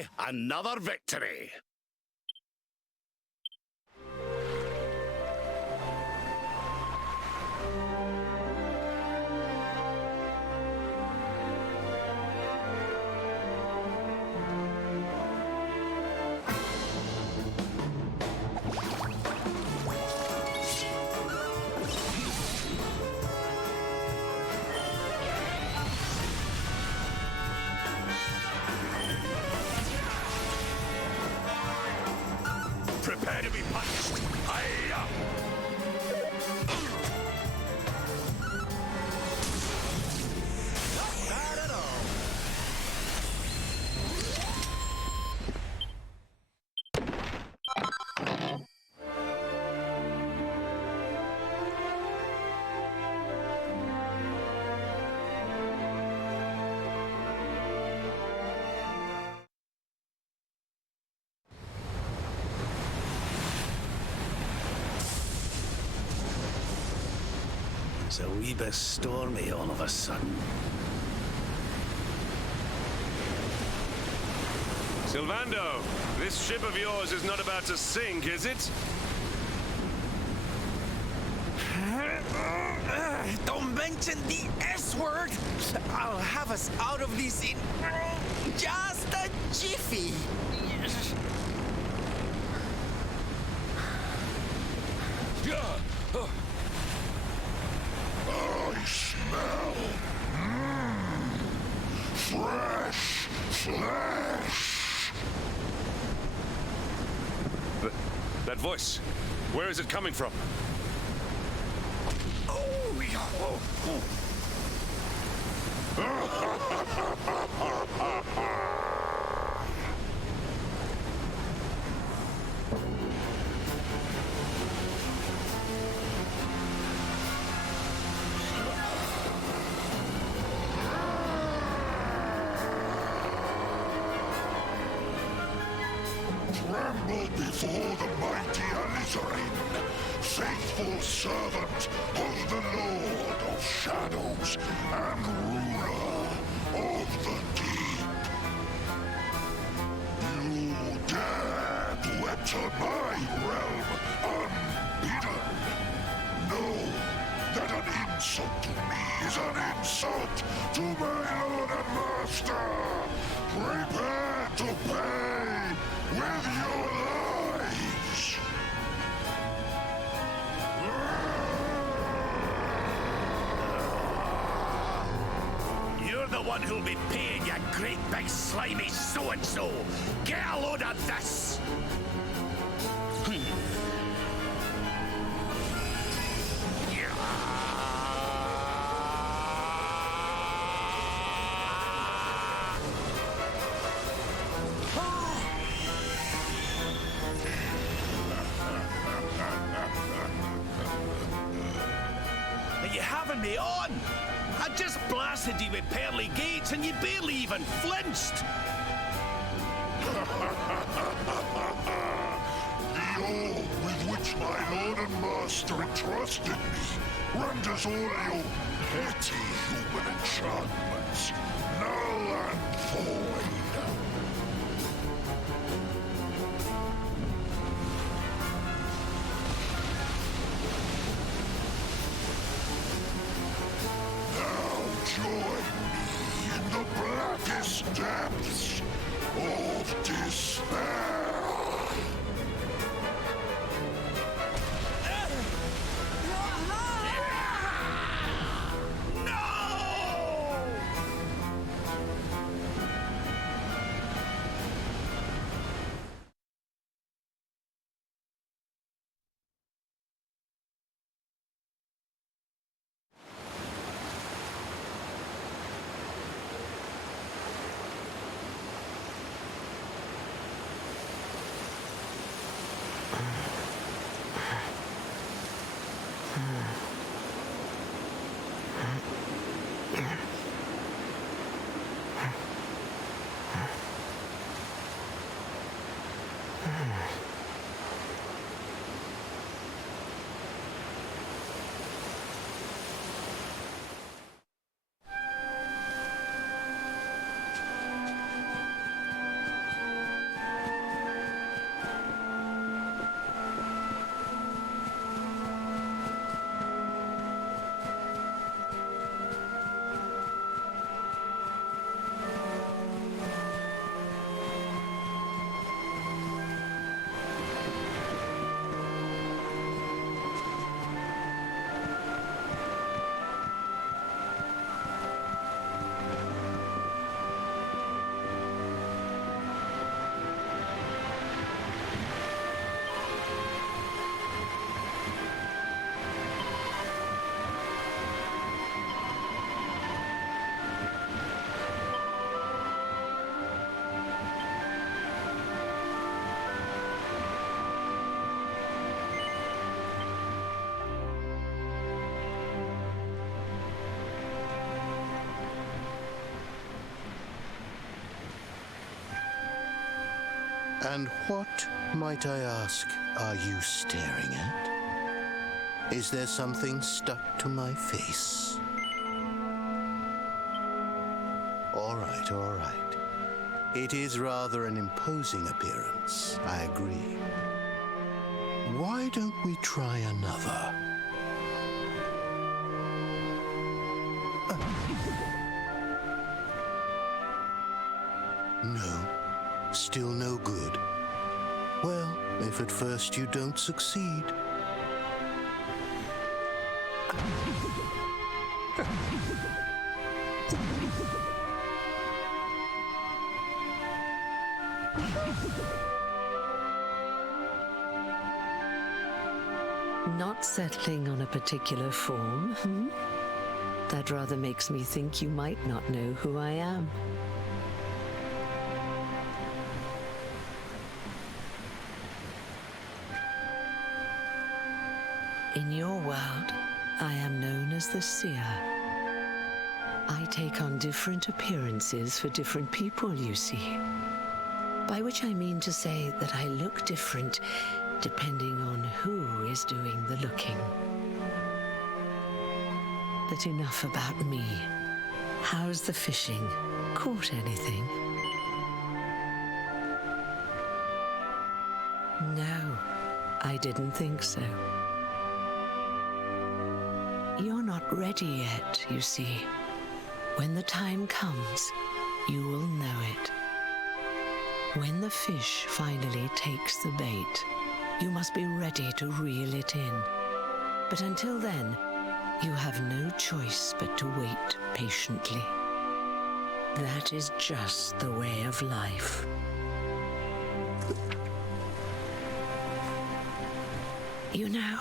day, another victory. Prepare to be punished. Hiya! Not bad at all. It's a wee bit stormy all of a sudden. Sylvando, this ship of yours is not about to sink, is it? Don't mention the S word! I'll have us out of this in just a jiffy! I smell fresh flesh. That voice, where is it coming from? Oh, yeah. Tremble before the mighty Alizarin, faithful servant of the Lord of Shadows and ruler of the deep. You dare to enter my realm unbidden. Know that an insult to me is an insult to my lord and master. Prepare to pay with your lives. You're the one who'll be paying, you great big slimy so-and-so. Get a load of this. Are you having me on? I just blasted you with pearly gates and you barely even flinched. The orb with which my lord and master entrusted me renders all your petty human enchantments null and void. Join me in the blackest depths of despair. And what, might I ask, are you staring at? Is there something stuck to my face? All right, all right. It is rather an imposing appearance, I agree. Why don't we try another? No, still no good. Well, if at first you don't succeed. Not settling on a particular form, That rather makes me think you might not know who I am. In your world, I am known as the Seer. I take on different appearances for different people, you see. By which I mean to say that I look different depending on who is doing the looking. But enough about me. How's the fishing? Caught anything? No, I didn't think so. You're not ready yet, you see. When the time comes, you will know it. When the fish finally takes the bait, you must be ready to reel it in. But until then, you have no choice but to wait patiently. That is just the way of life. You know,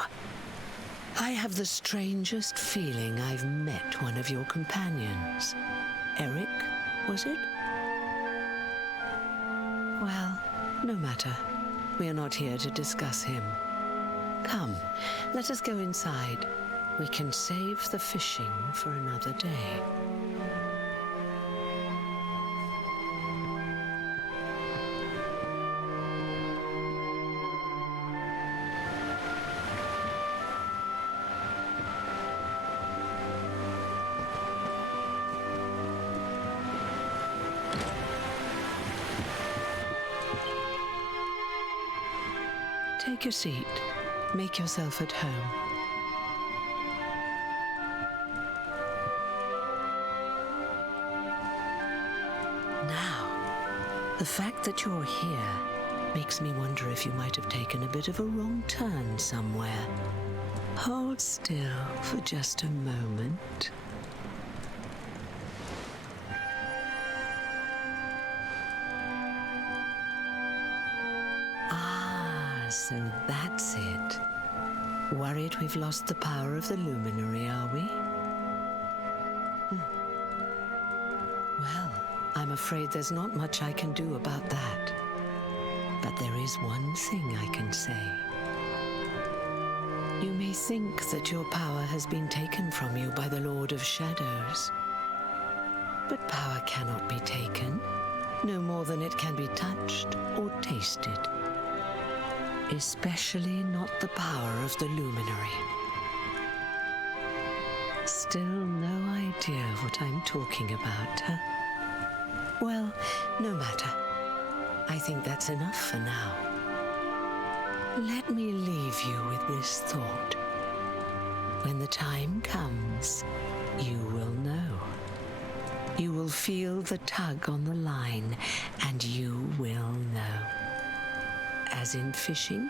I have the strangest feeling I've met one of your companions. Eric, was it? Well, no matter. We are not here to discuss him. Come, let us go inside. We can save the fishing for another day. Take a seat. Make yourself at home. Now, the fact that you're here makes me wonder if you might have taken a bit of a wrong turn somewhere. Hold still for just a moment. So that's it. Worried we've lost the power of the luminary, are we? Well, I'm afraid there's not much I can do about that. But there is one thing I can say. You may think that your power has been taken from you by the Lord of Shadows. But power cannot be taken, no more than it can be touched or tasted. Especially not the power of the luminary. Still no idea what I'm talking about, huh? Well, no matter. I think that's enough for now. Let me leave you with this thought. When the time comes, you will know. You will feel the tug on the line, and you will know. As in fishing,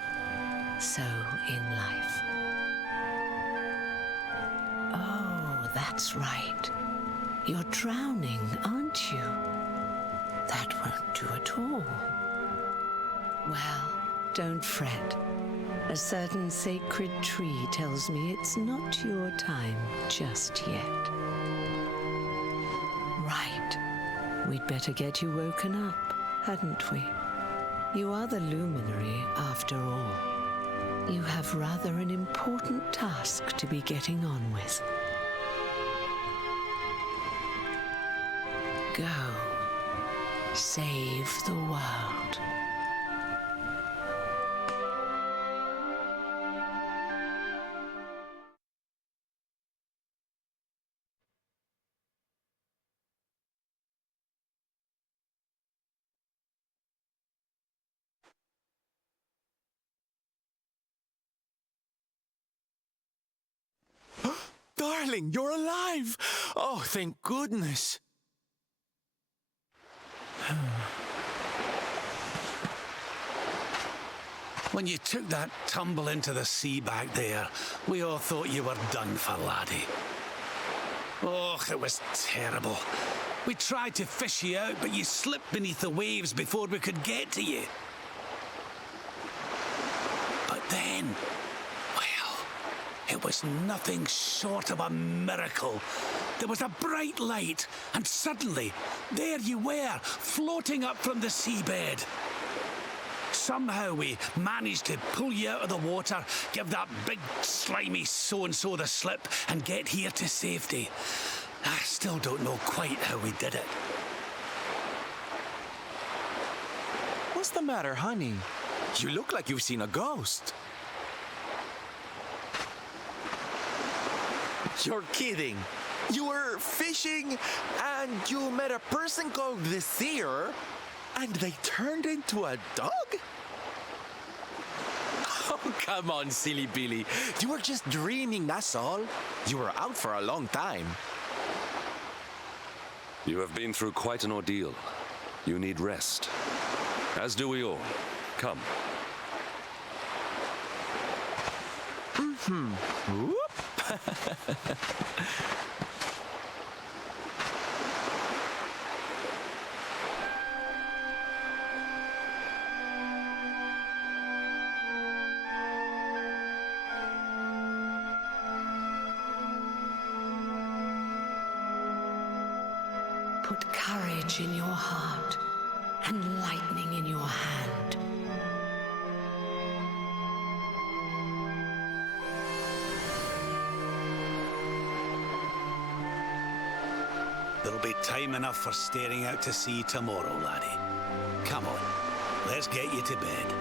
so in life. Oh, that's right. You're drowning, aren't you? That won't do at all. Well, don't fret. A certain sacred tree tells me it's not your time just yet. Right. We'd better get you woken up, hadn't we? You are the luminary, after all. You have rather an important task to be getting on with. Go. Save the world. Darling, you're alive! Oh, thank goodness. When you took that tumble into the sea back there, we all thought you were done for, laddie. Oh, it was terrible. We tried to fish you out, but you slipped beneath the waves before we could get to you. But then, well, it was nothing short of a miracle. There was a bright light, and suddenly, there you were, floating up from the seabed. Somehow we managed to pull you out of the water, give that big slimy so-and-so the slip, and get here to safety. I still don't know quite how we did it. What's the matter, honey? You look like you've seen a ghost. You're kidding. You were fishing and you met a person called the Seer and they turned into a dog? Oh, come on, silly Billy. You were just dreaming, that's all. You were out for a long time. You have been through quite an ordeal. You need rest. As do we all. Come. Whoop. Put courage in your heart and lightning in your hand. There'll be time enough for staring out to sea tomorrow, laddie. Come on, let's get you to bed.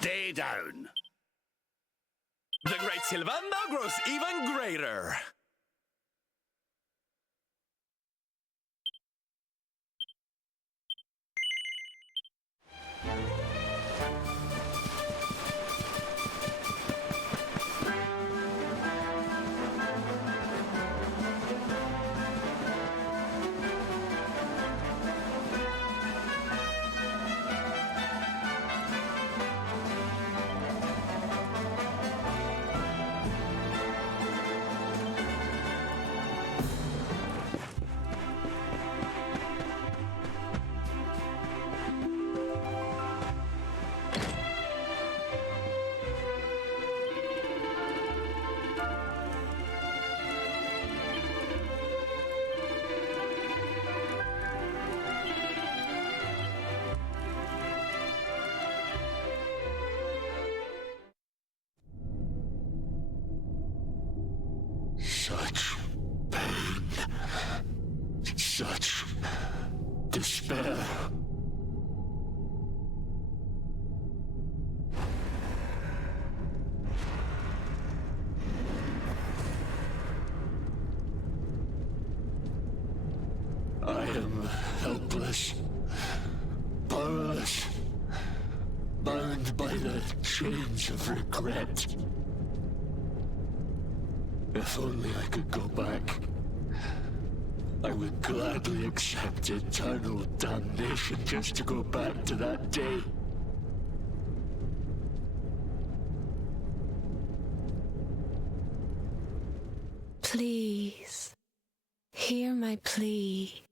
Stay down. The great Sylvando grows even greater. am helpless, powerless, bound by the chains of regret. If only I could go back, I would gladly accept eternal damnation just to go back to that day. Please, hear my plea.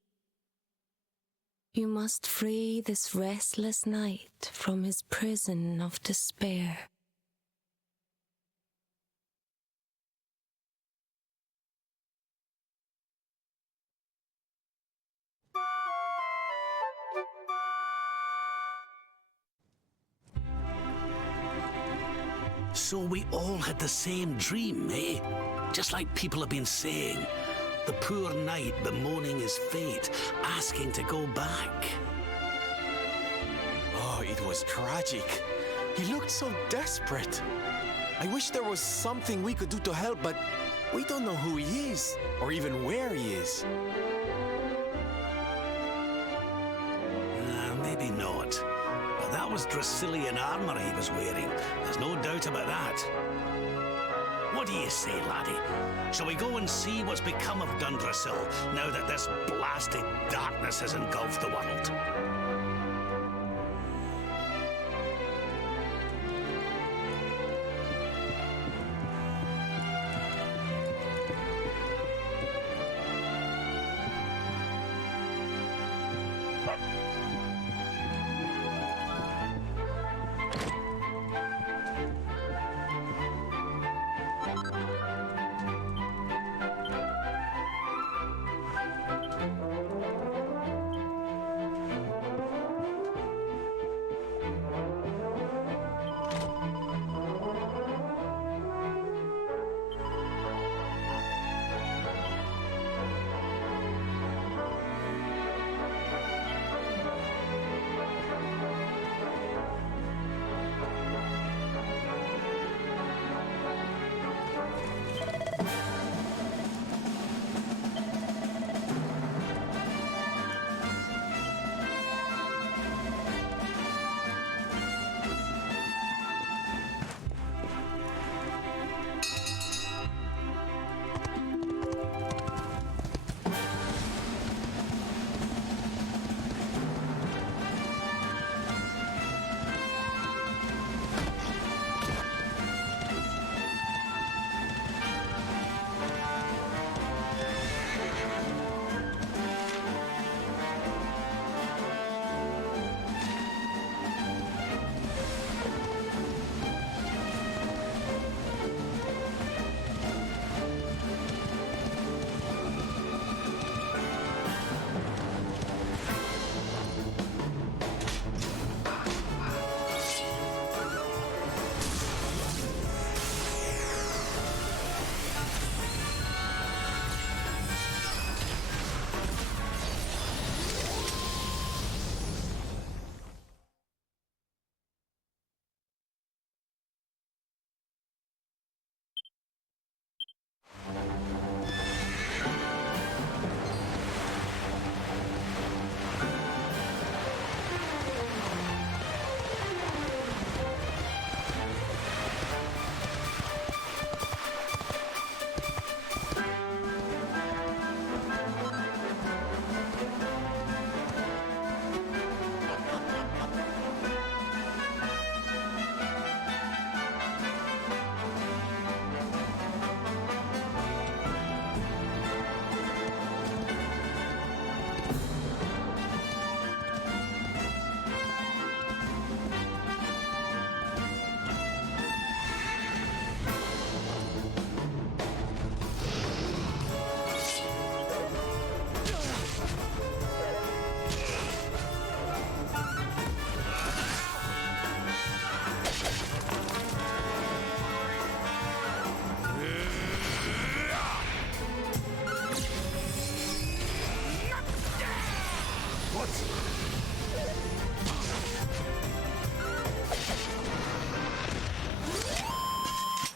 You must free this restless knight from his prison of despair. So we all had the same dream, eh? Just like people have been saying. The poor knight bemoaning his fate, asking to go back. Oh, it was tragic. He looked so desperate. I wish there was something we could do to help, but we don't know who he is, or even where he is. Maybe not. But that was Dracilian armor he was wearing. There's no doubt about that. What do you say, laddie? Shall we go and see what's become of Dundrasil now that this blasted darkness has engulfed the world?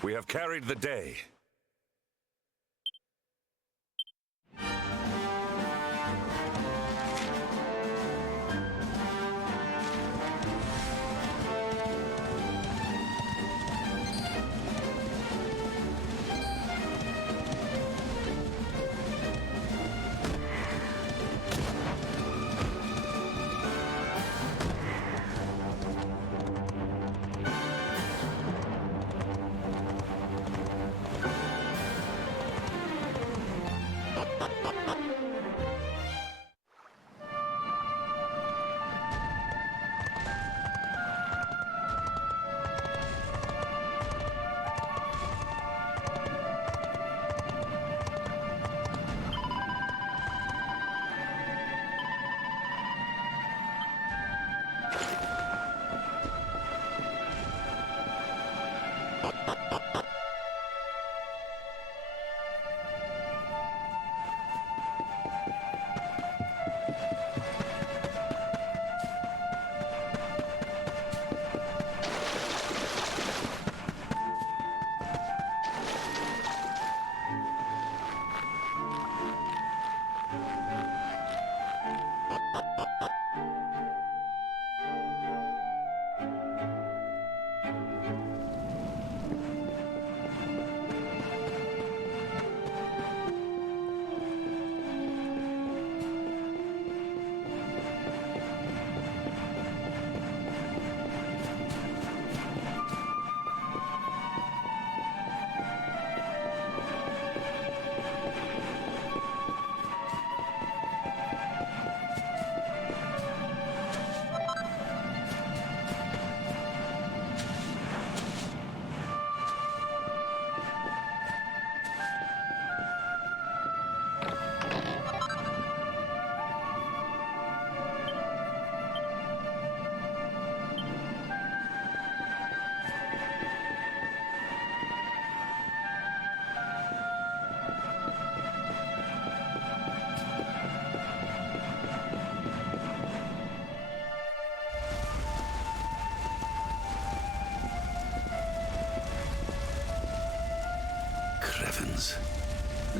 We have carried the day.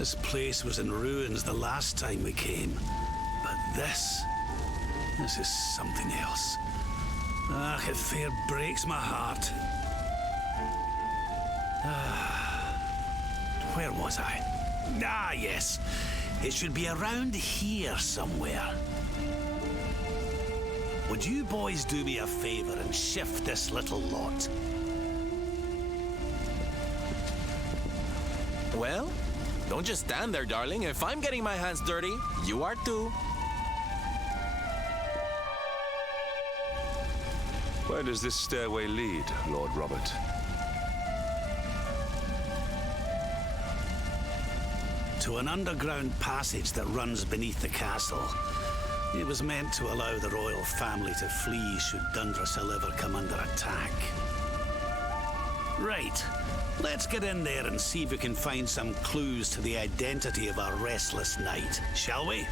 This place was in ruins the last time we came. But this is something else. Ah, it fair breaks my heart. Where was I? Ah, yes. It should be around here somewhere. Would you boys do me a favor and shift this little lot? Well, don't just stand there, darling. If I'm getting my hands dirty, you are too. Where does this stairway lead, Lord Robert? To an underground passage that runs beneath the castle. It was meant to allow the royal family to flee should Dundrasil ever come under attack. Right, let's get in there and see if we can find some clues to the identity of our restless knight, shall we?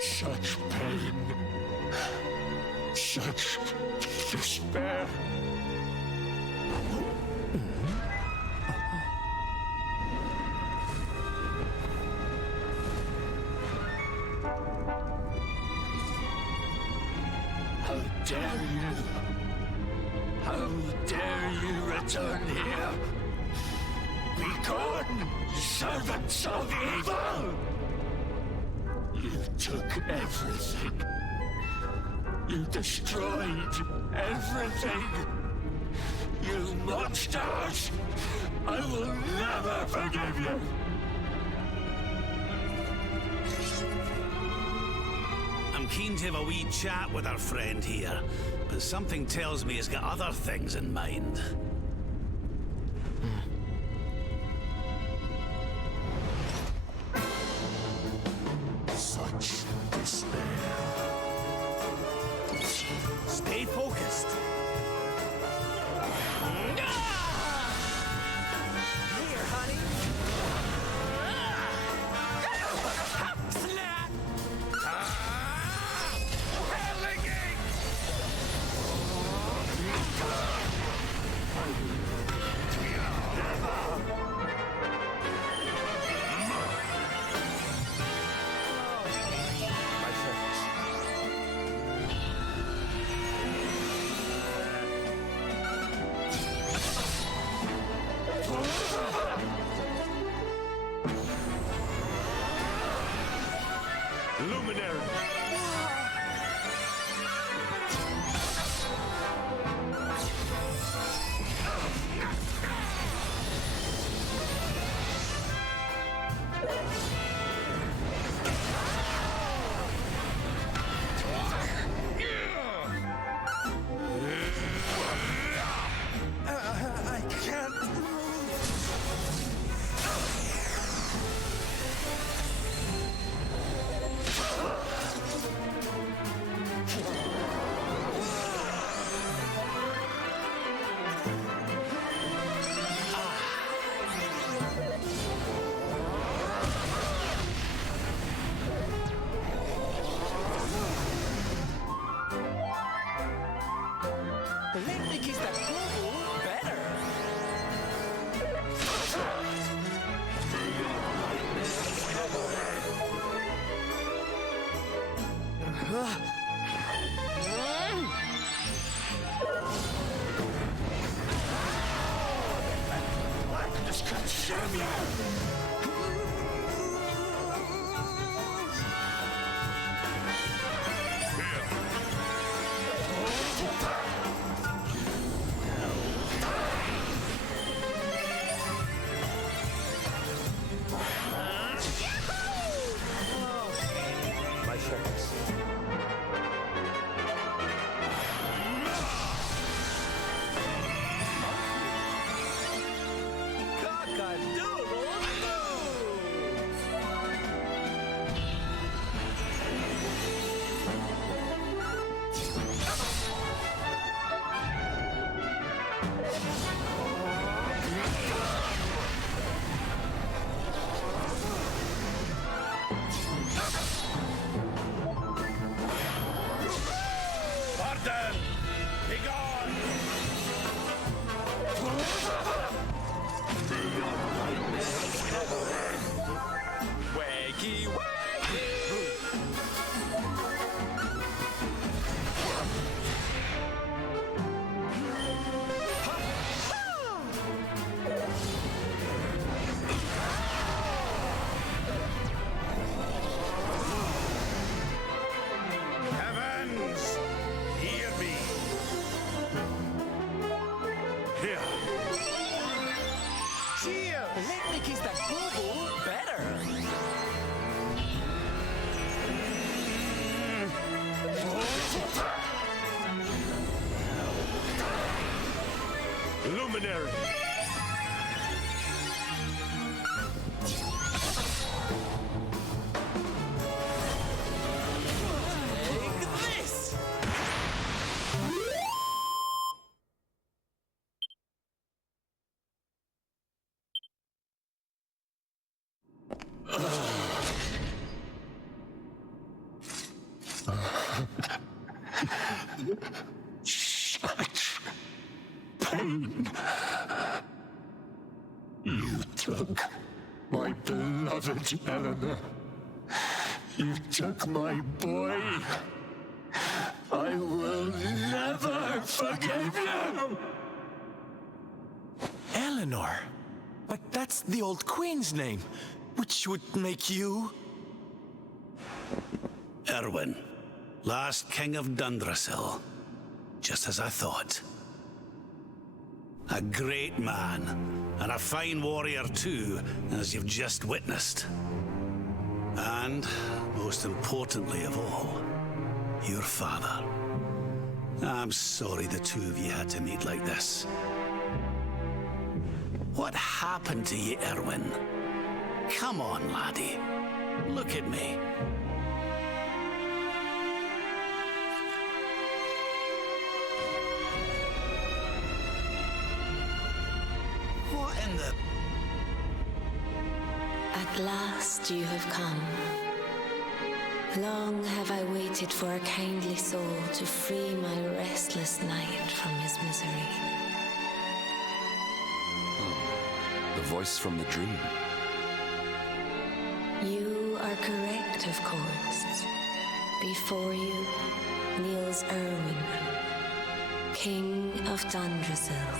Such pain. Such despair. How dare you? How dare you return here? Begone, servants of evil! You took everything. You destroyed everything. You monsters! I will never forgive you! I'm keen to have a wee chat with our friend here, but something tells me he's got other things in mind. Such despair. Stay focused. Here, honey. Luminary! I can't move. My thanks. Warden! Begone! Waggy, waggy! Heavens! Hear me! Here! Cheer! Let me kiss that boo-boo better! Luminary! Take this! Such pain. You took my beloved Eleanor. You took my boy. I will never forgive you. Eleanor? But that's the old queen's name, which would make you... Erwin, last king of Dundrasil. Just as I thought. A great man, and a fine warrior too, as you've just witnessed. And, most importantly of all, your father. I'm sorry the two of you had to meet like this. What happened to you, Erwin? Come on, laddie. Look at me. What in the... At last you have come. Long have I waited for a kindly soul to free my restless night from his misery. The voice from the dream. You are correct, of course. Before you kneels Erwin, King of Dundrasil.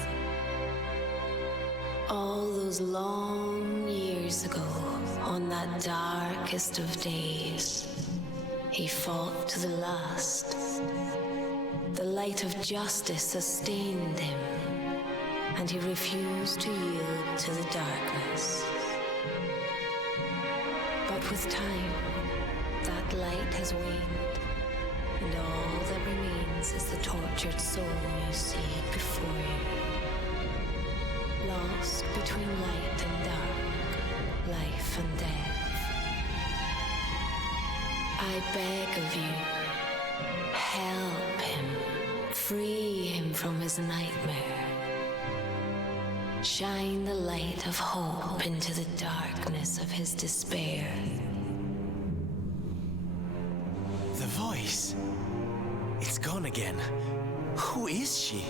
All those long years ago, on that darkest of days, he fought to the last. The light of justice sustained him, and he refused to yield to the darkness. But with time, that light has waned, and all that remains is the tortured soul you see before you. Lost between light and dark, life and death. I beg of you, help him, free him from his nightmare. Shine the light of hope into the darkness of his despair. The voice. It's gone again. Who is she?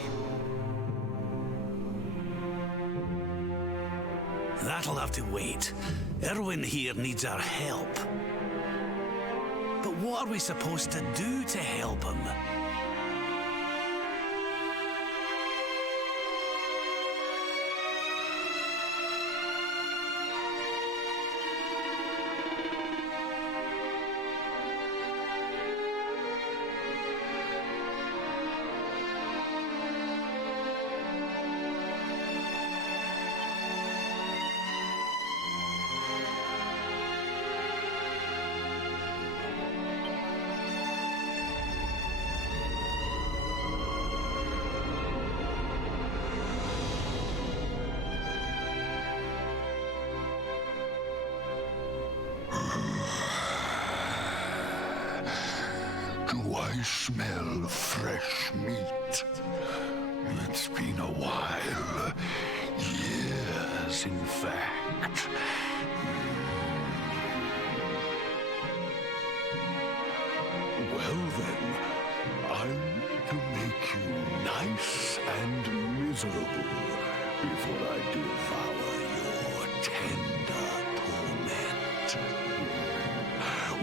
That'll have to wait. Erwin here needs our help. But what are we supposed to do to help him? I smell fresh meat. It's been a while. Years, in fact. Well then, I'm to make you nice and miserable before I devour your tender torment.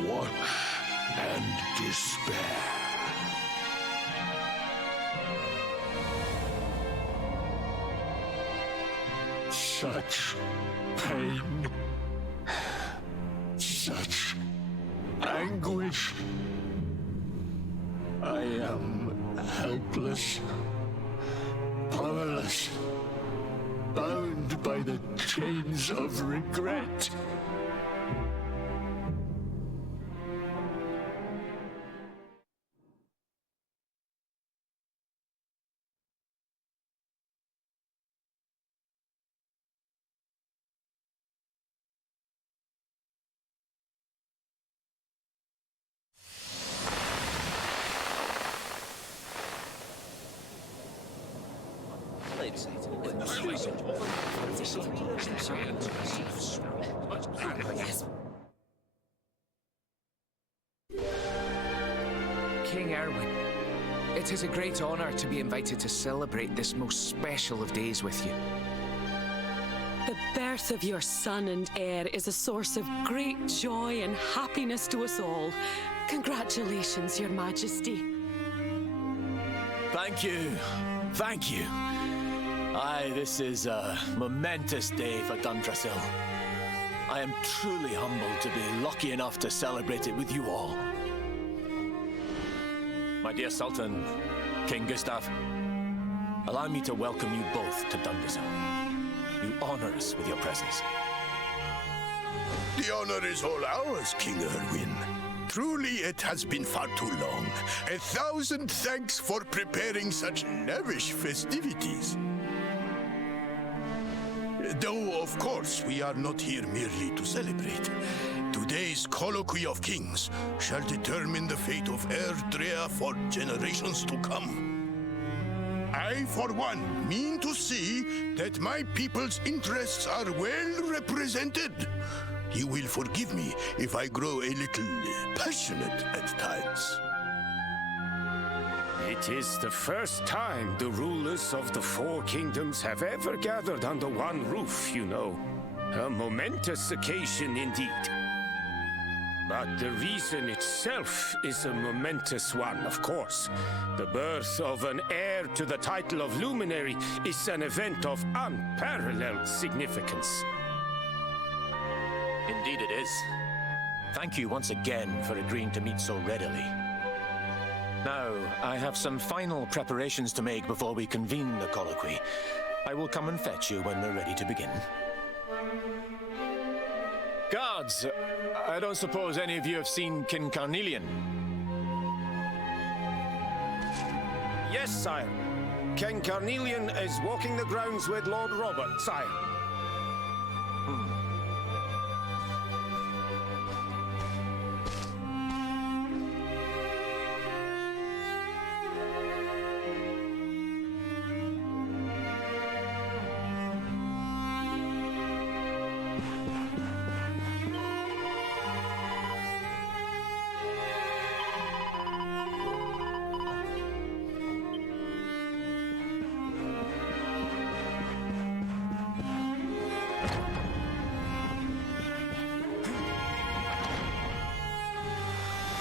Watch and despair. Such pain, such anguish. I am helpless, powerless, bound by the chains of regret. King Erwin, it is a great honor to be invited to celebrate this most special of days with you. The birth of your son and heir is a source of great joy and happiness to us all. Congratulations, Your Majesty. Thank you. Thank you. Aye, this is a momentous day for Dundrasil. I am truly humbled to be lucky enough to celebrate it with you all. My dear Sultan, King Gustav, allow me to welcome you both to Dundrasil. You honor us with your presence. The honor is all ours, King Erwin. Truly, it has been far too long. 1,000 thanks for preparing such lavish festivities. Though, of course, we are not here merely to celebrate. Today's Colloquy of Kings shall determine the fate of Erdrea for generations to come. I, for one, mean to see that my people's interests are well represented. You will forgive me if I grow a little passionate at times. It is the first time the rulers of the Four Kingdoms have ever gathered under one roof, you know. A momentous occasion indeed. But the reason itself is a momentous one, of course. The birth of an heir to the title of Luminary is an event of unparalleled significance. Indeed it is. Thank you once again for agreeing to meet so readily. Now, I have some final preparations to make before we convene the colloquy. I will come and fetch you when we're ready to begin. Guards, I don't suppose any of you have seen King Carnelian? Yes, sire. King Carnelian is walking the grounds with Lord Robert, sire.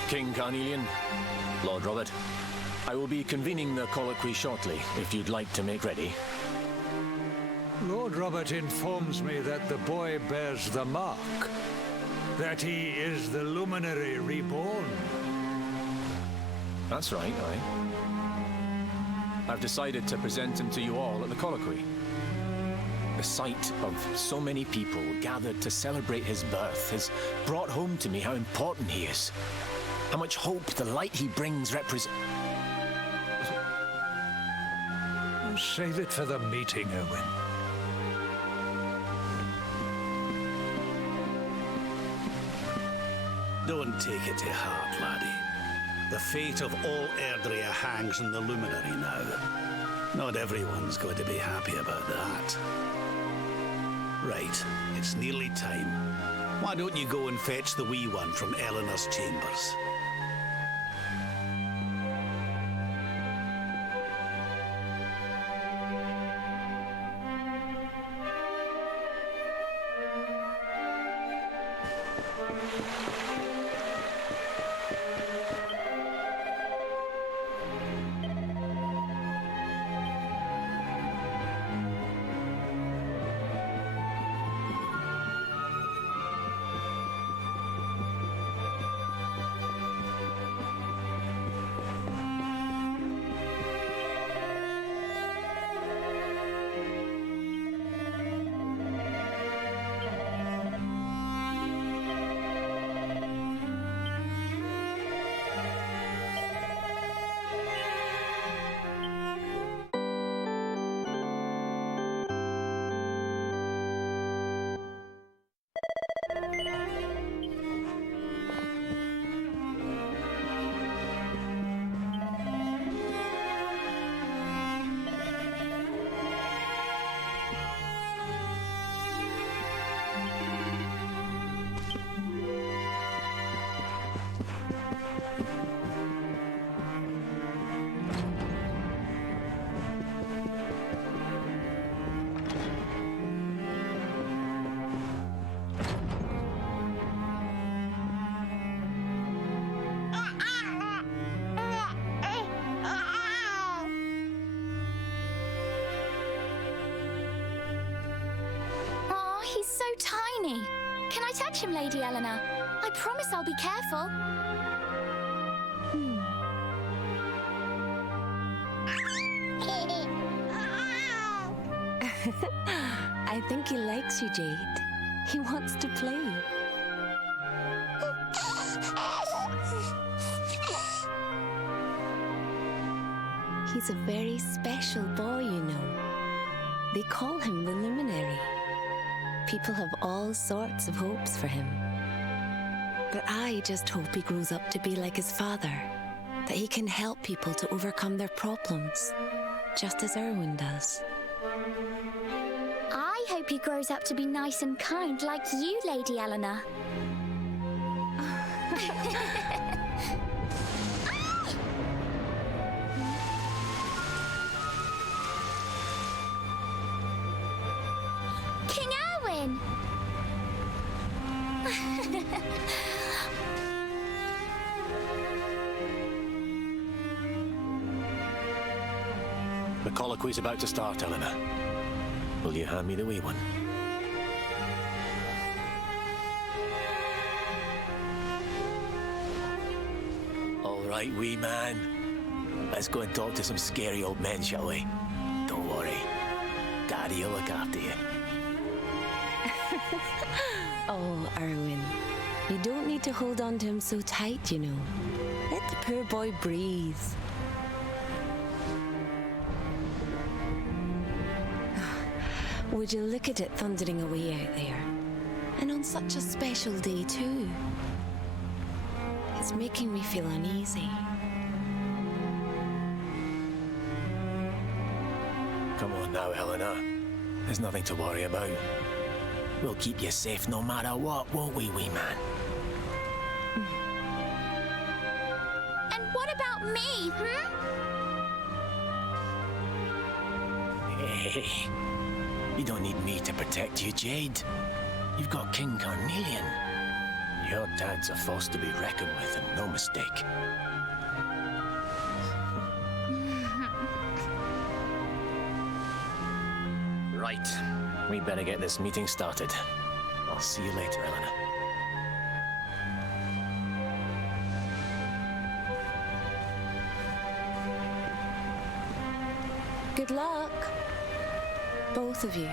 King Carnelian, Lord Robert, I will be convening the colloquy shortly, if you'd like to make ready. Lord Robert informs me that the boy bears the mark, that he is the Luminary reborn. That's right, aye. I've decided to present him to you all at the colloquy. The sight of so many people gathered to celebrate his birth has brought home to me how important he is. How much hope the light he brings represents. Save it for the meeting, Erwin. Don't take it to heart, laddie. The fate of all Erdrea hangs in the luminary now. Not everyone's going to be happy about that. Right, it's nearly time. Why don't you go and fetch the wee one from Eleanor's chambers? He's so tiny. Can I touch him, Lady Eleanor? I promise I'll be careful. I think he likes you, Jade. He wants to play. He's a very special boy, you know. They call him the Luminary. People have all sorts of hopes for him. But I just hope he grows up to be like his father, that he can help people to overcome their problems, just as Erwin does. I hope he grows up to be nice and kind like you, Lady Eleanor. King Erwin! The colloquy's about to start, Eleanor. Will you hand me the wee one? All right, wee man. Let's go and talk to some scary old men, shall we? Don't worry. Daddy will look after you. Oh, Erwin. You don't need to hold on to him so tight, you know. Let the poor boy breathe. Would you look at it thundering away out there? And on such a special day, too. It's making me feel uneasy. Come on now, Eleanor. There's nothing to worry about. We'll keep you safe no matter what, won't we, wee man? And what about me, Hey, you don't need me to protect you, Jade. You've got King Carnelian. Your dad's a force to be reckoned with, and no mistake. Right. We better get this meeting started. I'll see you later, Eleanor. Good luck, both of you.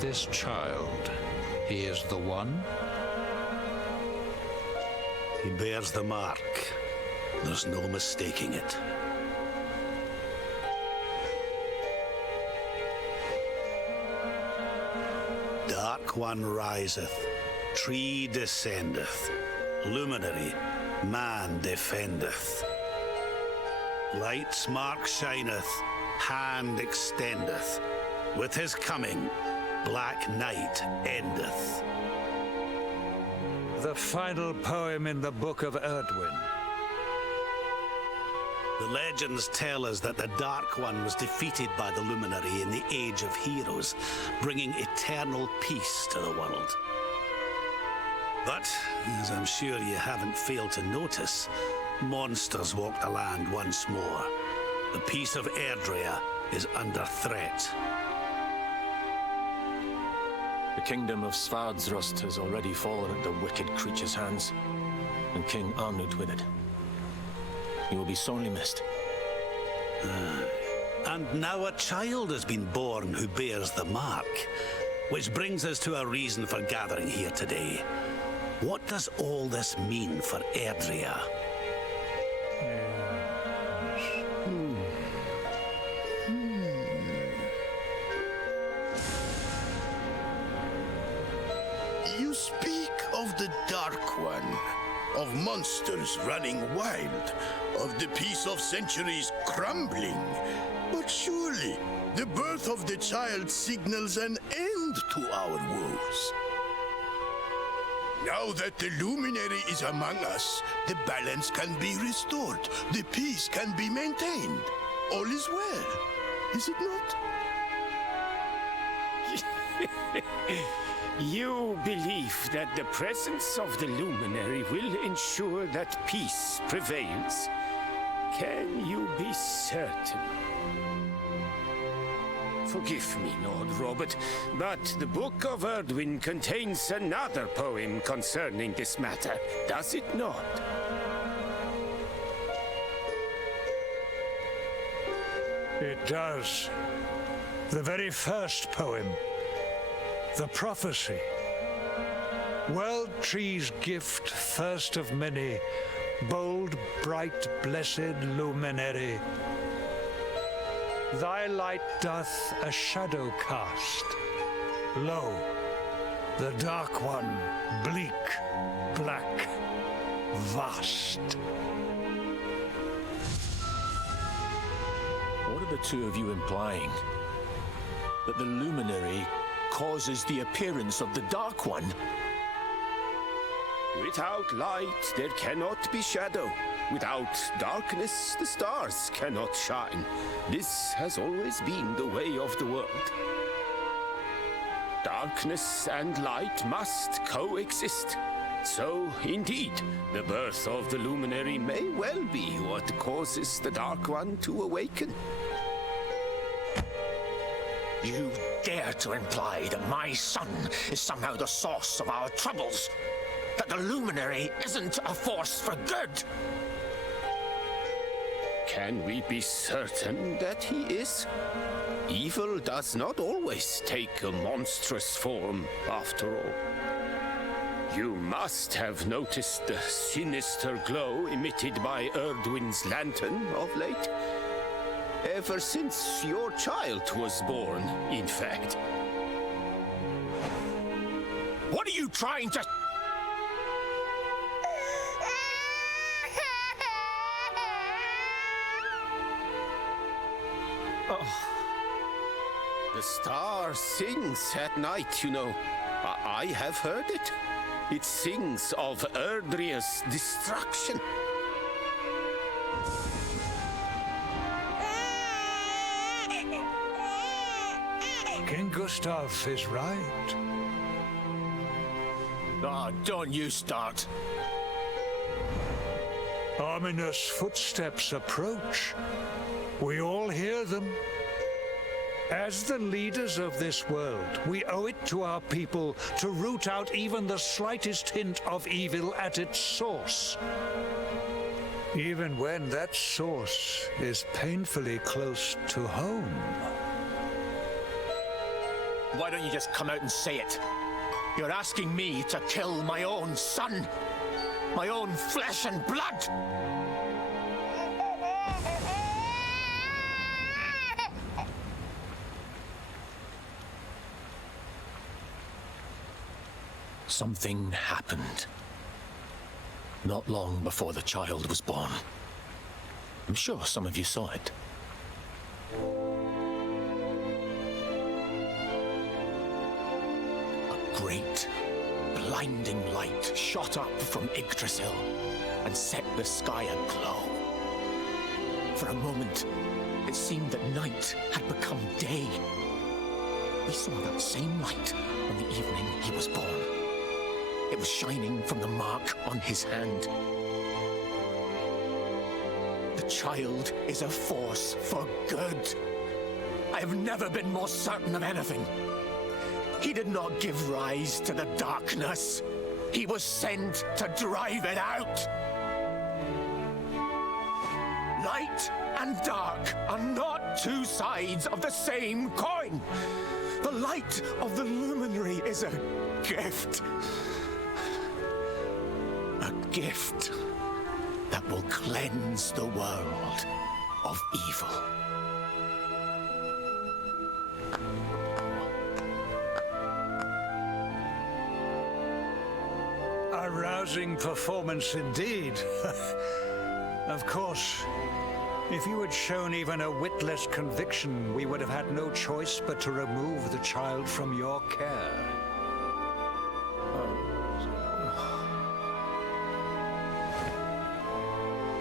this child, he is the one? He bears the mark. There's no mistaking it. Dark One riseth, tree descendeth, luminary, man defendeth. Light's mark shineth, hand extendeth. With his coming, black night endeth. The final poem in the Book of Erdwin. The legends tell us that the Dark One was defeated by the Luminary in the Age of Heroes, bringing eternal peace to the world. But, as I'm sure you haven't failed to notice, monsters walk the land once more. The peace of Erdrea is under threat. The kingdom of Svardsrust has already fallen at the wicked creature's hands, and King Arnut with it. He will be sorely missed. And now a child has been born who bears the mark, which brings us to a reason for gathering here today. What does all this mean for Erdrea? You speak of the Dark One, of monsters running wild, of the peace of centuries crumbling. But surely, the birth of the child signals an end to our woes. Now that the Luminary is among us, the balance can be restored, the peace can be maintained. All is well, is it not? You believe that the presence of the Luminary will ensure that peace prevails. Can you be certain? Forgive me, Lord Robert, but the Book of Erdwin contains another poem concerning this matter, does it not? It does. The very first poem. The prophecy. World Tree's gift, first of many, bold, bright, blessed luminary. Thy light doth a shadow cast. Lo, the Dark One, bleak, black, vast. What are the two of you implying? That the Luminary causes the appearance of the Dark One? Without light, there cannot be shadow. Without darkness, the stars cannot shine. This has always been the way of the world. Darkness and light must coexist. So, indeed, the birth of the Luminary may well be what causes the Dark One to awaken. You dare to imply that my son is somehow the source of our troubles? That the Luminary isn't a force for good? Can we be certain that he is? Evil does not always take a monstrous form, after all. You must have noticed the sinister glow emitted by Erdwin's lantern of late. Ever since your child was born, in fact. What are you trying to... The star sings at night, you know. I have heard it. It sings of Erdrea's destruction. King Gustav is right. Oh, don't you start. Ominous footsteps approach. We all hear them. As the leaders of this world, we owe it to our people to root out even the slightest hint of evil at its source. Even when that source is painfully close to home. Why don't you just come out and say it? You're asking me to kill my own son. My own flesh and blood. Something happened. Not long before the child was born. I'm sure some of you saw it. A great, blinding light shot up from Yggdrasil and set the sky aglow. For a moment, it seemed that night had become day. We saw that same light on the evening he was born. It was shining from the mark on his hand. The child is a force for good. I have never been more certain of anything. He did not give rise to the darkness. He was sent to drive it out. Light and dark are not two sides of the same coin. The light of the luminary is a gift. A gift that will cleanse the world of evil. A rousing performance indeed. Of course, if you had shown even a whit less conviction, we would have had no choice but to remove the child from your care.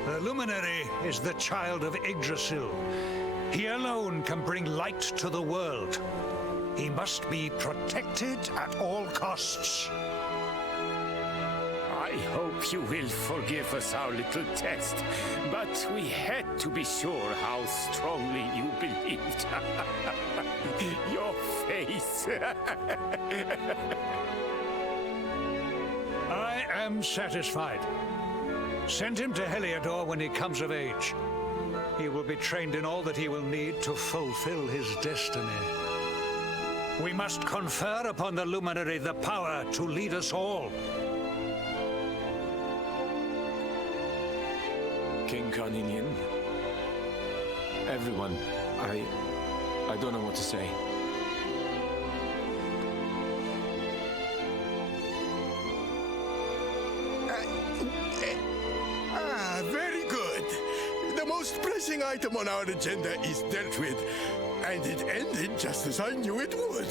The Luminary is the child of Yggdrasil. He alone can bring light to the world. He must be protected at all costs. I hope you will forgive us our little test, but we had to be sure how strongly you believed. Your face. I am satisfied. Send him to Heliodor when he comes of age. He will be trained in all that he will need to fulfill his destiny. We must confer upon the Luminary the power to lead us all. King Carnelian, everyone, I don't know what to say. Very good. The most pressing item on our agenda is dealt with, and it ended just as I knew it would.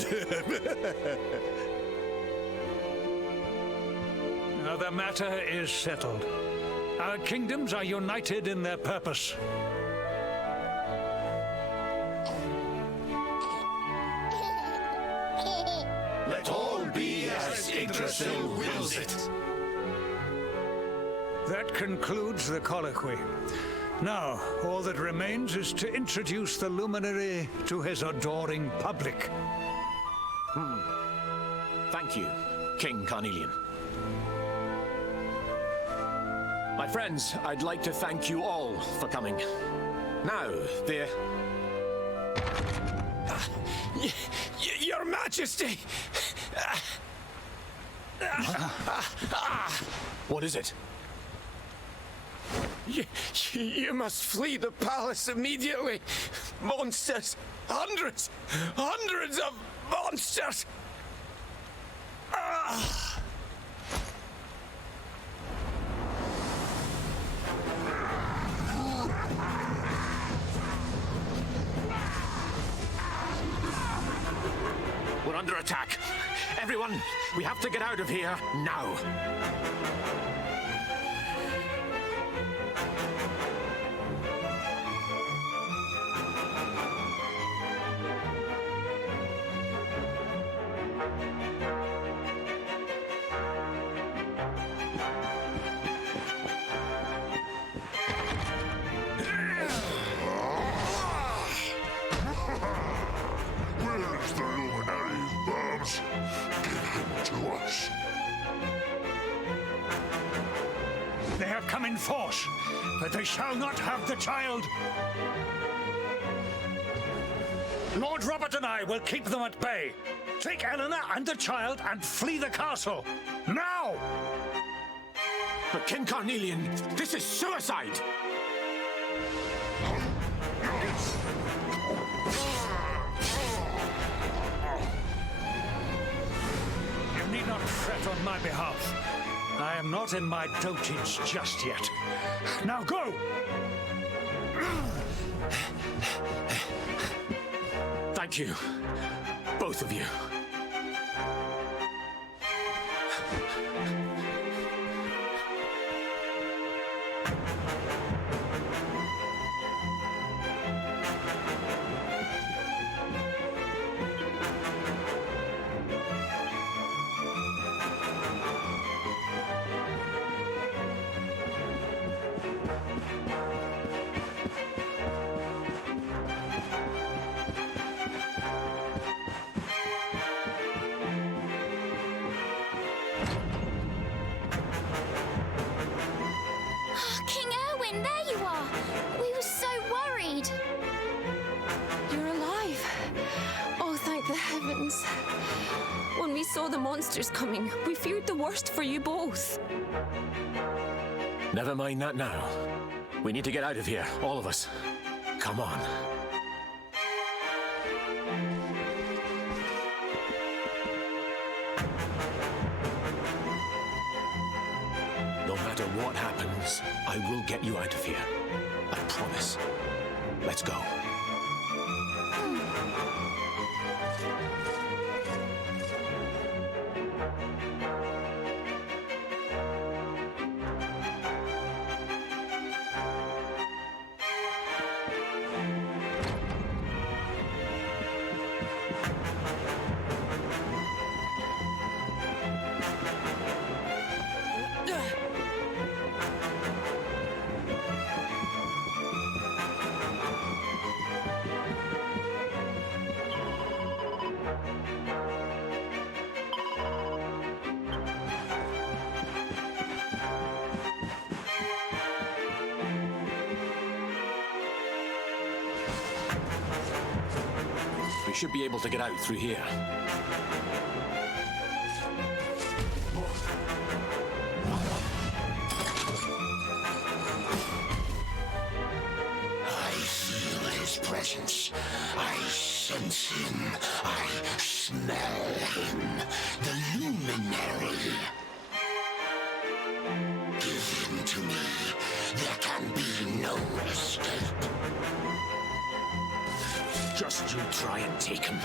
Now the matter is settled. Our kingdoms are united in their purpose. Let all be as Yggdrasil wills it. That concludes the colloquy. Now, all that remains is to introduce the Luminary to his adoring public. Thank you, King Carnelian. My friends, I'd like to thank you all for coming. Now, Your Majesty! What is it? You must flee the palace immediately. Monsters! Hundreds of monsters! We're under attack. Everyone, we have to get out of here now. Where is the Luminary, Babs? Give him to us. They have come in force, but they shall not have the child. Lord Robert and I will keep them at bay. Take Eleanor and the child and flee the castle. Now! King Carnelian, this is suicide! You need not fret on my behalf. I am not in my dotage just yet. Now go! Thank you, both of you. King Erwin, there you are! We were so worried. You're alive. Oh, thank the heavens. When we saw the monsters coming, we feared the worst for you both. Never mind that now. We need to get out of here, all of us. Come on. No matter what happens, I will get you out of here. I promise. Let's go. We should be able to get out through here. I feel his presence. I sense him. I smell him. The luminary. Give him to me. There can be no escape. Just you try and take him.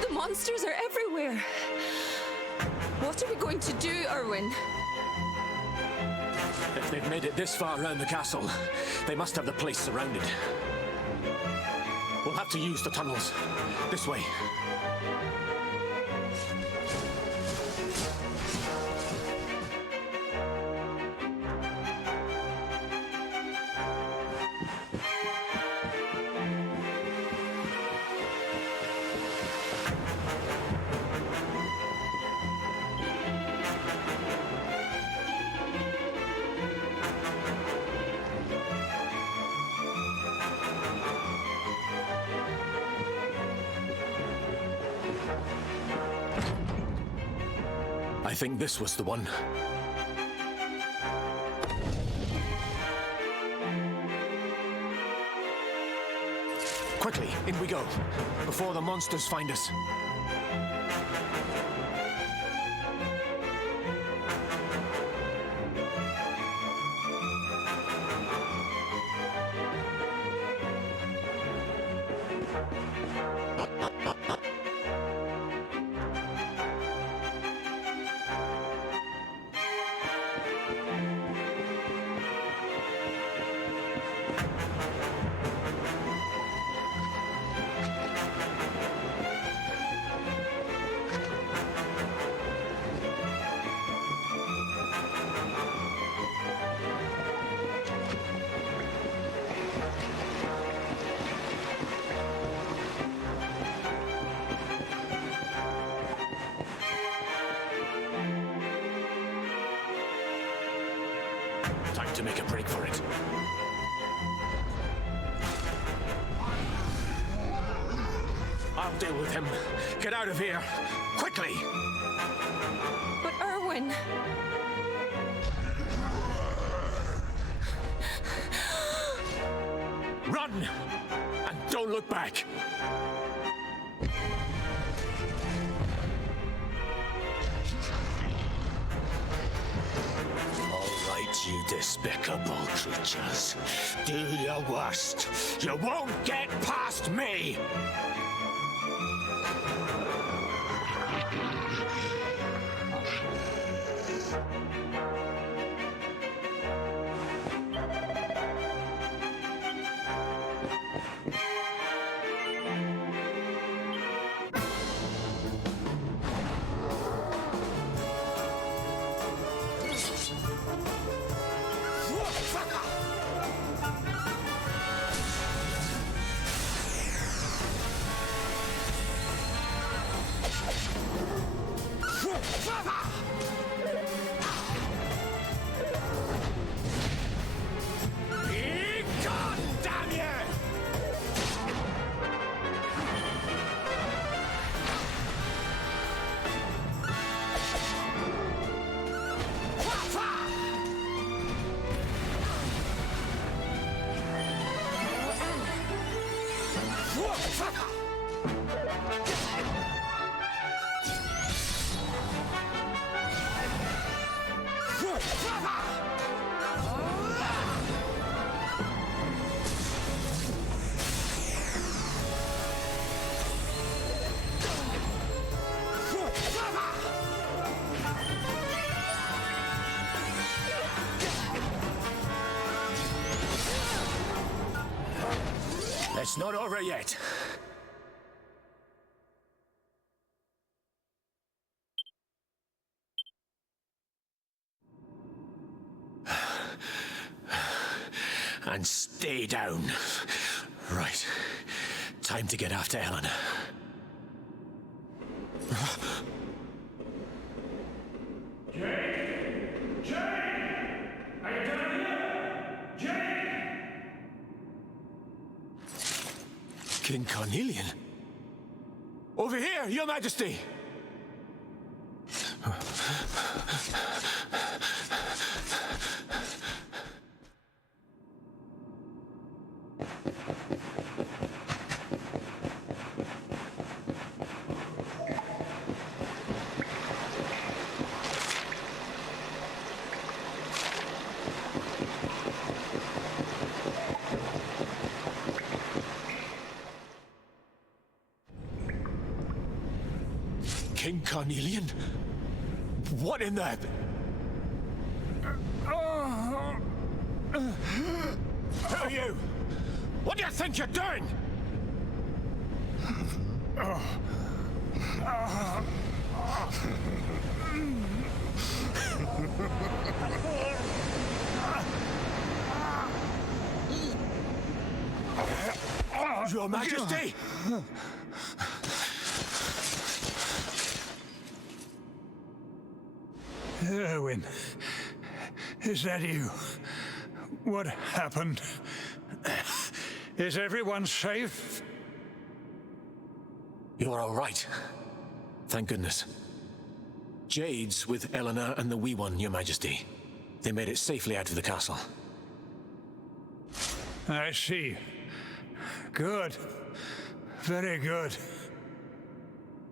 The monsters are everywhere. What are we going to do, Erwin? If they've made it this far around the castle, they must have the place surrounded. We'll have to use the tunnels. This way. I think this was the one. Quickly, in we go, before the monsters find us. make a break for it. I'll deal with him. Get out of here. Quickly! But Erwin... Run! And don't look back! All right, you despicable creatures. Do your worst. You won't get past me! Be gone, damn you! It's not over yet. And stay down. Right. Time to get after Eleanor. King Carnelian? Over here, Your Majesty! King Carnelian? What in the... Who are you? What do you think you're doing? Your Majesty! Erwin, is that you? What happened? Is everyone safe? You're all right. Thank goodness. Jade's with Eleanor and the Wee One, Your Majesty. They made it safely out of the castle. I see. Good. Very good.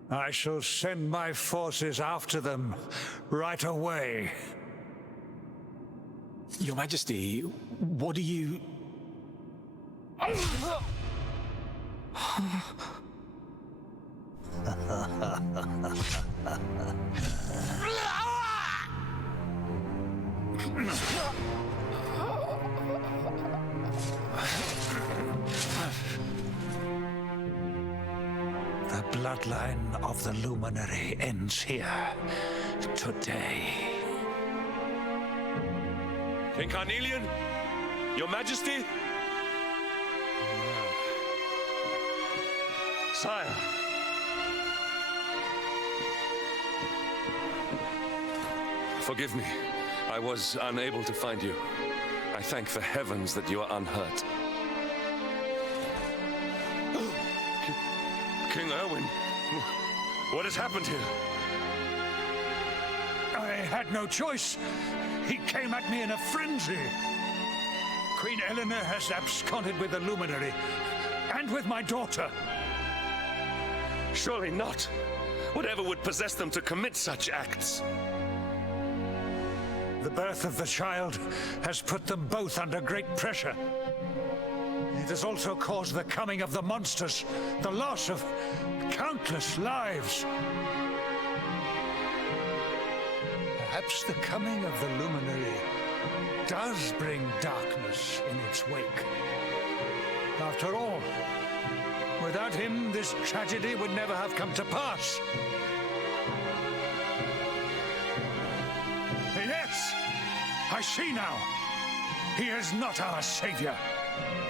I shall send my forces after them right away. Your Majesty, what do you... The bloodline of the Luminary ends here today. King Carnelian? Your Majesty? Sire. Forgive me. I was unable to find you. I thank the heavens that you are unhurt. King Erwin, what has happened here? I had no choice. He came at me in a frenzy. Queen Eleanor has absconded with the luminary, and with my daughter. Surely not. Whatever would possess them to commit such acts? The birth of the child has put them both under great pressure. It has also caused the coming of the monsters, the loss of countless lives. Perhaps the coming of the luminary does bring darkness in its wake. After all, without him, this tragedy would never have come to pass. Yes, I see now. He is not our savior.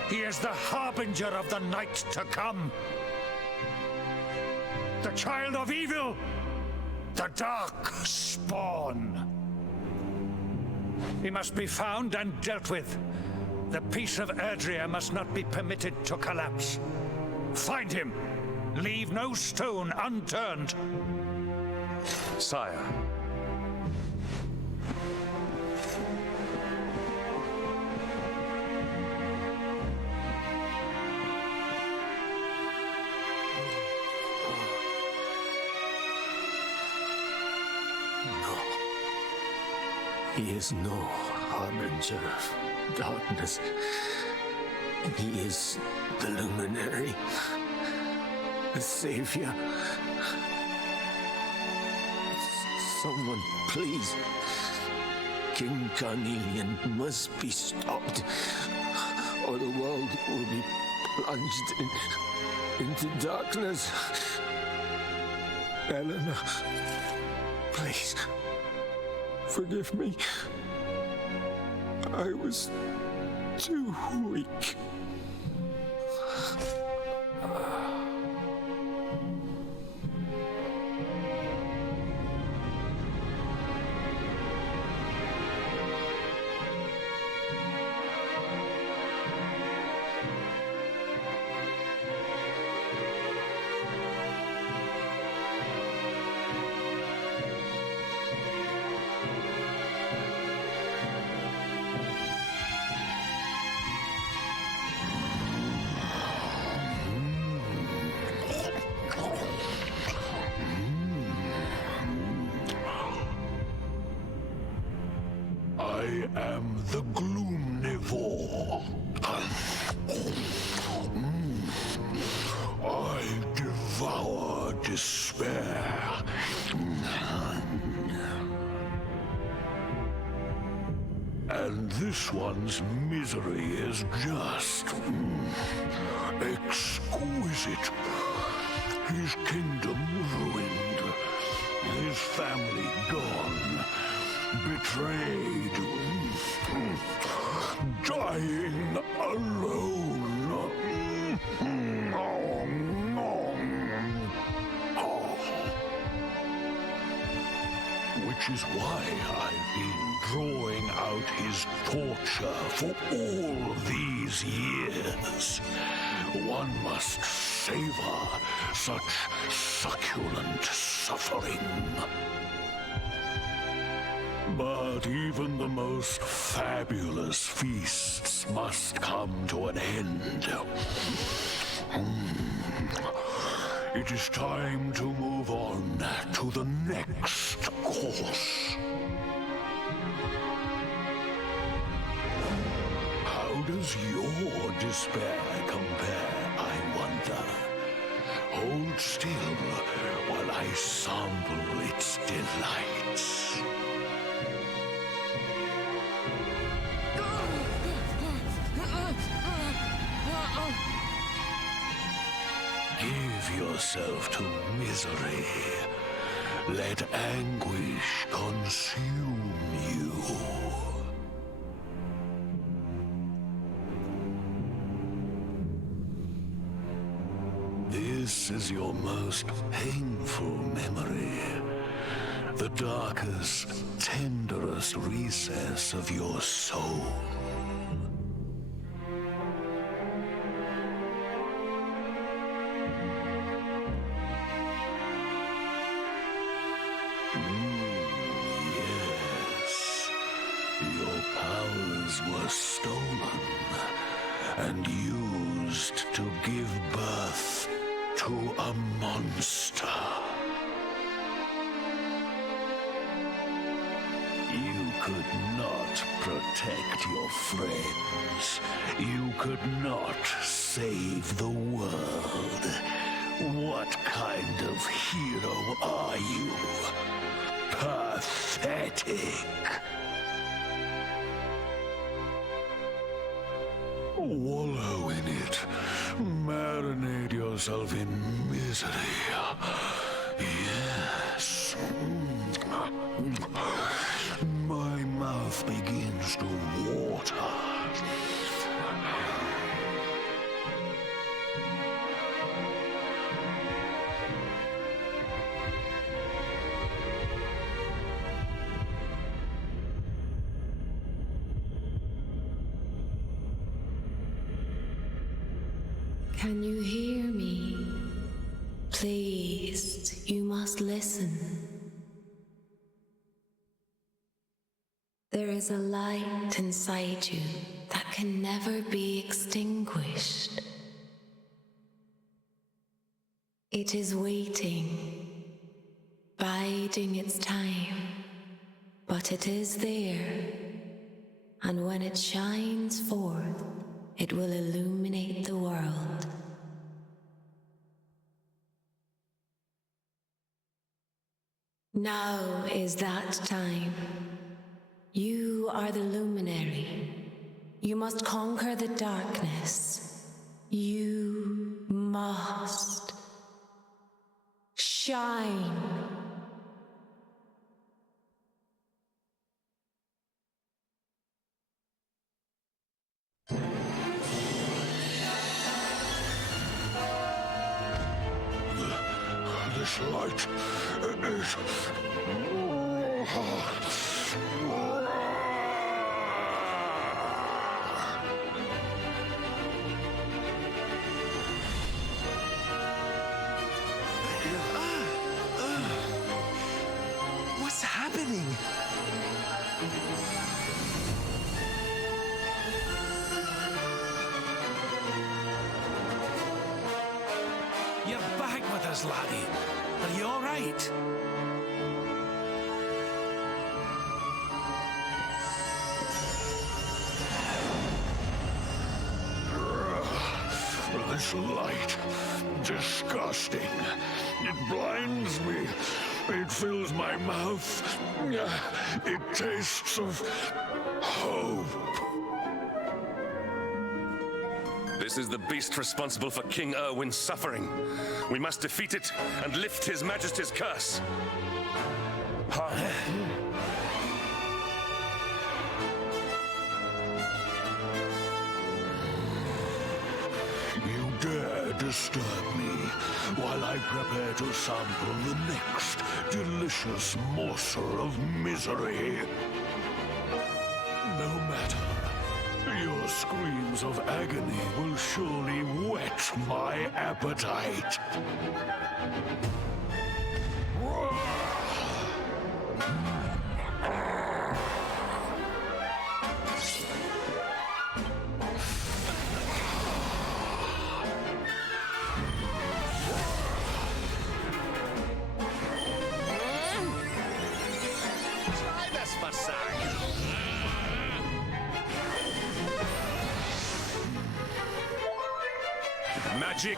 He is the harbinger of the night to come. The child of evil, the dark spawn. He must be found and dealt with. The peace of Erdrea must not be permitted to collapse. Find him. Leave no stone unturned. Sire. He is no harbinger of darkness. He is the luminary, the savior. Someone, please. King Carnelian must be stopped, or the world will be plunged into darkness. Eleanor, please. Forgive me. I was too weak. I am the Gloomnivore. I devour despair. And this one's misery is just exquisite. His kingdom ruined, his family gone, betrayed, dying alone. Which is why I've been drawing out his torture for all these years. One must savor such succulent suffering. But even the most fabulous feasts must come to an end. It is time to move on to the next course. How does your despair compare, I wonder? Hold still while I sample its delights. Give yourself to misery. Let anguish consume you. This is your most painful memory. The darkest, tenderest recess of your soul. stolen and used to give birth to a monster. You could not protect your friends. You could not save the world. What kind of hero are you? Pathetic. Wallow in it. Marinate yourself in misery. Yes. My mouth begins to water. Can you hear me? Please, you must listen. There is a light inside you that can never be extinguished. It is waiting, biding its time, but it is there, and when it shines forth, it will illuminate the world. Now is that time. You are the luminary. You must conquer the darkness. You must shine. This light is... What's happening? You're back with us, laddie. Are you all right? This light, disgusting. It blinds me. It fills my mouth. It tastes of hope. This is the beast responsible for King Erwin's suffering. We must defeat it and lift His Majesty's curse. You dare disturb me while I prepare to sample the next delicious morsel of misery. No matter. Your screams of agony will surely whet my appetite. Try this for size. Magic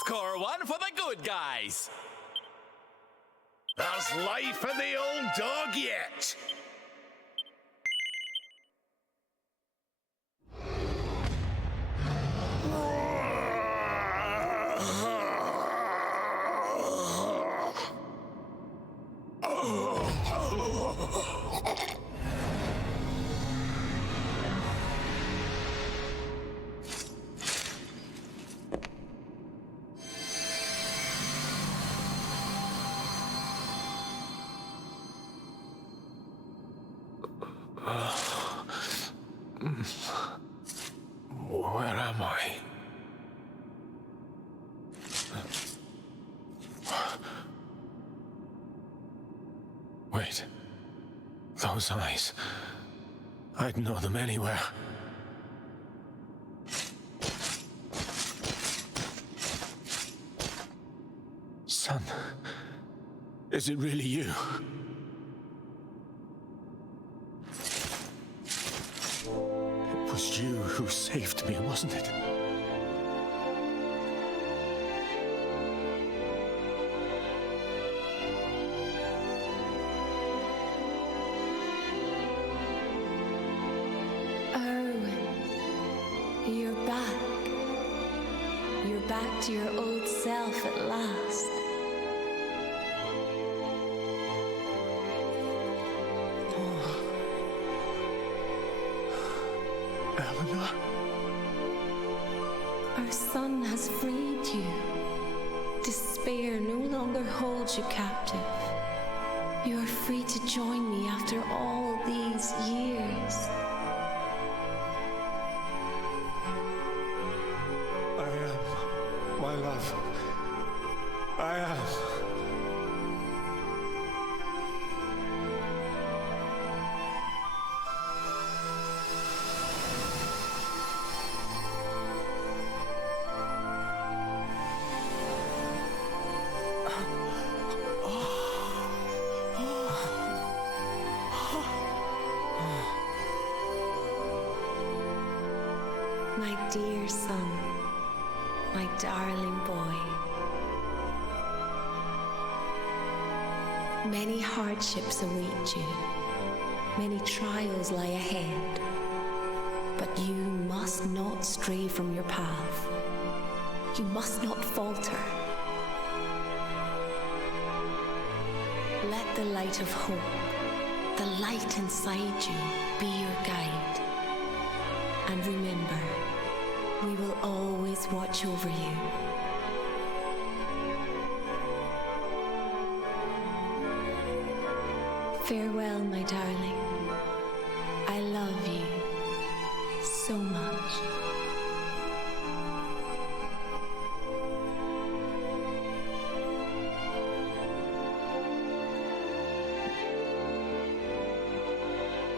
Score one for the good guys. There's life in the old dog yet. Where am I? Wait. Those eyes. I'd know them anywhere. Son, is it really you? It was you who saved me, wasn't it? Erwin, you're back. You're back to your old self at last. Eleanor? Our son has freed you. Despair no longer holds you captive. You are free to join me after all these years. I am, my love. I am. My dear son, my darling boy. Many hardships await you, many trials lie ahead, but you must not stray from your path. You must not falter. Let the light of hope, the light inside you, be your guide. And remember, we will always watch over you. Farewell, my darling. I love you so much.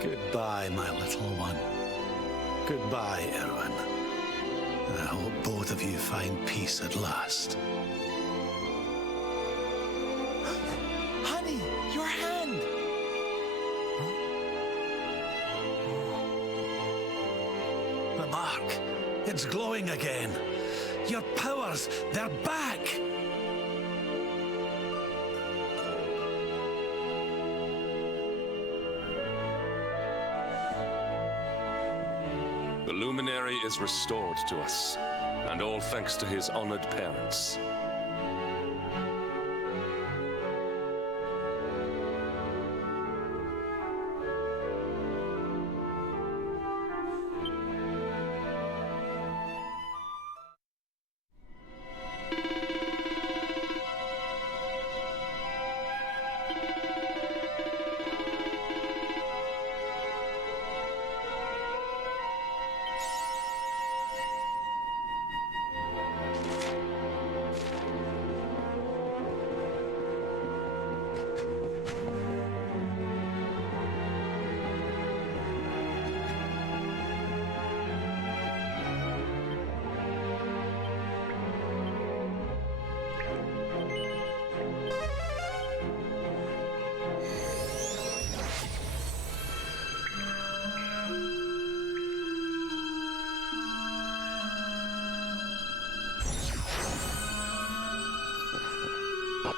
Goodbye, my little one. Goodbye, Erwin. I hope both of you find peace at last. Honey, your hand! The mark, it's glowing again. Your powers, they're back! The Luminary is restored to us, and all thanks to his honored parents.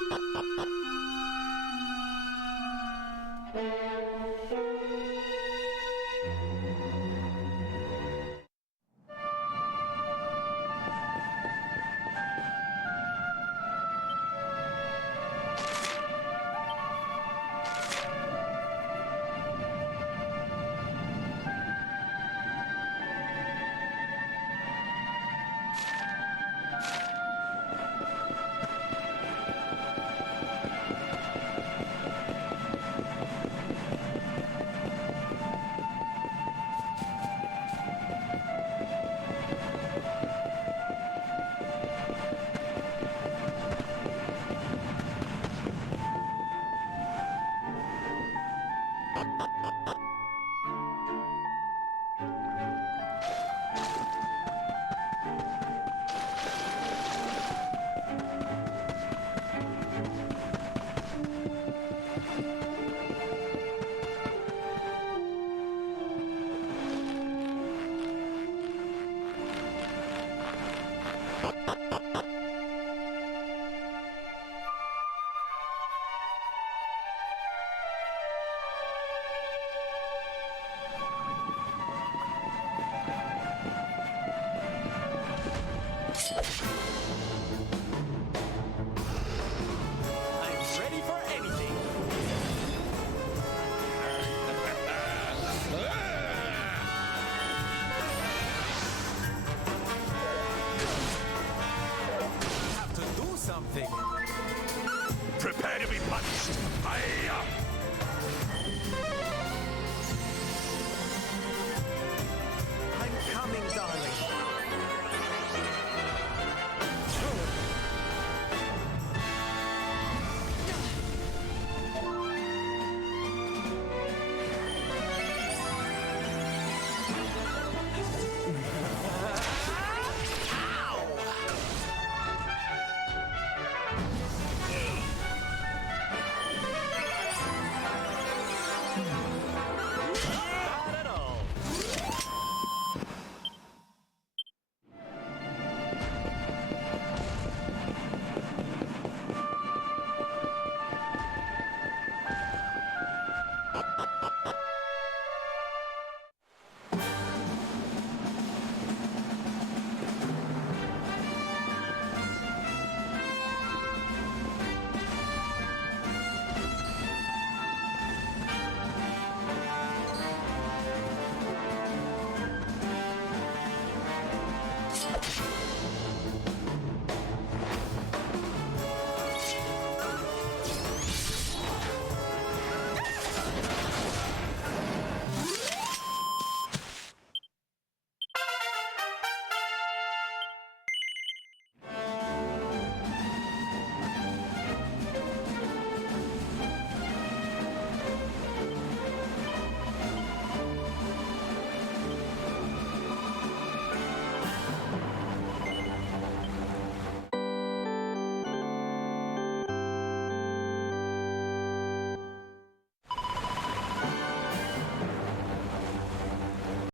I'm ready for anything. Have to do something. Prepare to be punched. Hiya! I'm coming, darling. Not at all.